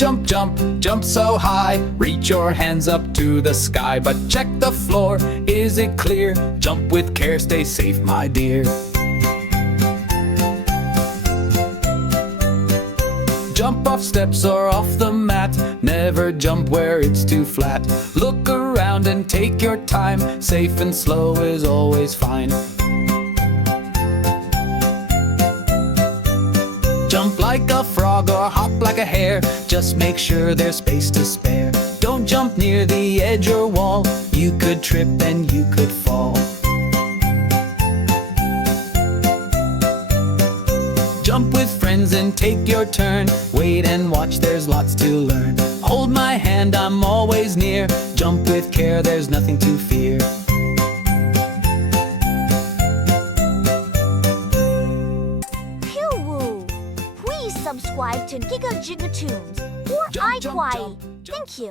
Jump, jump, jump so high, reach your hands up to the sky. But check the floor, is it clear? Jump with care, stay safe, my dear. Jump off steps or off the mat, never jump where it's too flat. Look around and take your time, safe and slow is always fine. Jump like a frog or hop like a hare, just make sure there's space to spare. Don't jump near the edge or wall, you could trip and you could fall. Jump with friends and take your turn, wait and watch, there's lots to learn. Hold my hand, I'm always near, jump with care, there's nothing to fear. Subscribe to Giga Jigga Tunes or iQuai. Thank you.